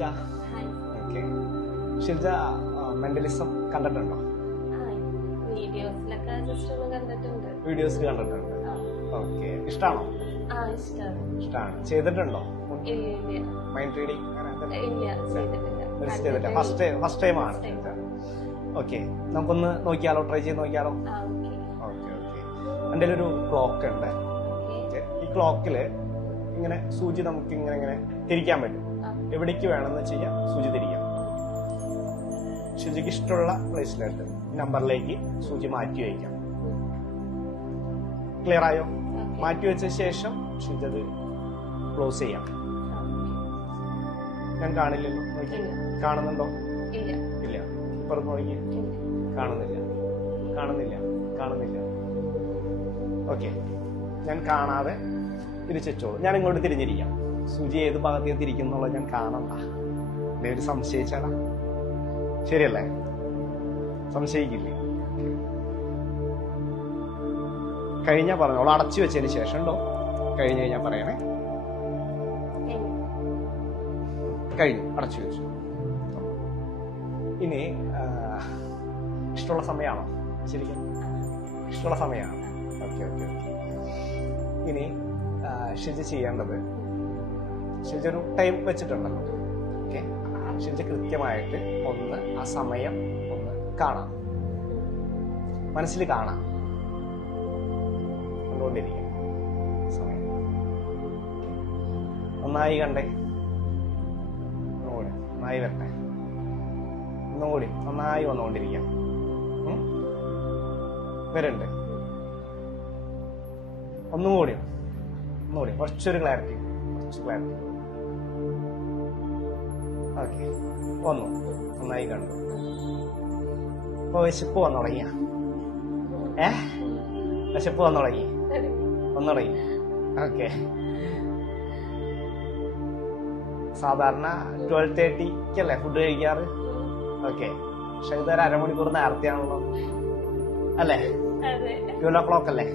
Shilja. Okay. Shilja mentalism കണ്ടിട്ടുണ്ടോ? Videos കണ്ടിട്ടുണ്ട്. Okay. ഇഷ്ടമാണോ? ഇഷ്ടമാണ്. ചെയ്തിട്ടുണ്ടോ മൈൻഡ് റീഡിങ്? ഫസ്റ്റ് ടൈം ആണ്. ഓക്കെ. നമുക്കൊന്ന് നോക്കിയാലോ, ട്രൈ ചെയ്ത് നോക്കിയാലോ? ഓക്കെ. എൻ്റെ ഒരു ക്ലോക്ക് ഉണ്ട്. ഈ ക്ലോക്കില് ഇങ്ങനെ സൂചി നമുക്ക് ഇങ്ങനെ തിരിക്കാൻ പറ്റും. എവിടേക്ക് വേണമെന്ന് വെച്ച് കഴിഞ്ഞാൽ സൂചി തിരിക്കാം. സൂചിക്ക് ഇഷ്ടമുള്ള പ്ലേസിലോട്ട് നമ്പറിലേക്ക് സൂചി മാറ്റി വയ്ക്കാം. ക്ലിയർ ആയോ? മാറ്റി വെച്ച ശേഷം സൂചി അത് ക്ലോസ് ചെയ്യാം. ഞാൻ കാണില്ലല്ലോ. നോക്കി. കാണുന്നുണ്ടോ? ഇല്ല. ഇപ്പുറത്ത് നോക്കി. കാണുന്നില്ല. ഓക്കെ. ഞാൻ കാണാതെ തിരിച്ചോളൂ. ഞാൻ ഇങ്ങോട്ട് തിരിഞ്ഞിരിക്കാം. സൂചി ഏത് ഭാഗത്തേക്ക് തിരിക്കുന്നുള്ളത് ഞാൻ കാണണ്ട. ഒരു സംശയിച്ചാലാ? ശരിയല്ലേ? സംശയിക്കില്ലേ? കഴിഞ്ഞാ പറഞ്ഞോളൂ. അടച്ചു വെച്ചതിന് ശേഷം ഉണ്ടോ? കഴിഞ്ഞു കഴിഞ്ഞാൽ പറയണേ. കഴിഞ്ഞു. അടച്ചു വെച്ചു. ഇനി ഇഷ്ടമുള്ള സമയമാണോ? ശരിക്കും ഇഷ്ടമുള്ള സമയമാണ്. ഓക്കെ. ഇനി ഷിൽജ ചെയ്യേണ്ടത്, ഷിൽജ ഒരു ടൈം വെച്ചിട്ടുണ്ടല്ലോ. ഓക്കെ. ഷിൽജ കൃത്യമായിട്ട് ഒന്ന് ആ സമയം ഒന്ന് കാണാം. മനസ്സിൽ കാണാം. കണ്ടുകൊണ്ടിരിക്കാം സമയം. നന്നായി കണ്ടേ. ഒന്നുകൂടി നന്നായി വരട്ടെ. ഒന്നുകൂടി നന്നായി വന്നുകൊണ്ടിരിക്കാം. വരുന്നുണ്ട്. ഒന്നുകൂടി കുറച്ചൊരു ക്ലാരിറ്റി. ഓക്കെ. വന്നു. നന്നായി കണ്ടു. ഇപ്പൊ വിശപ്പ് വന്നു തുടങ്ങിയ? വിശപ്പ് വന്നു തുടങ്ങി. ഓക്കെ. സാധാരണ 12:30 ഫുഡ് കഴിക്കാറ്. ഓക്കെ. പക്ഷെ ഇതൊരു അരമണിക്കൂർ നേരത്തെയാണല്ലോ അല്ലേ? 12 o'clock അല്ലേ?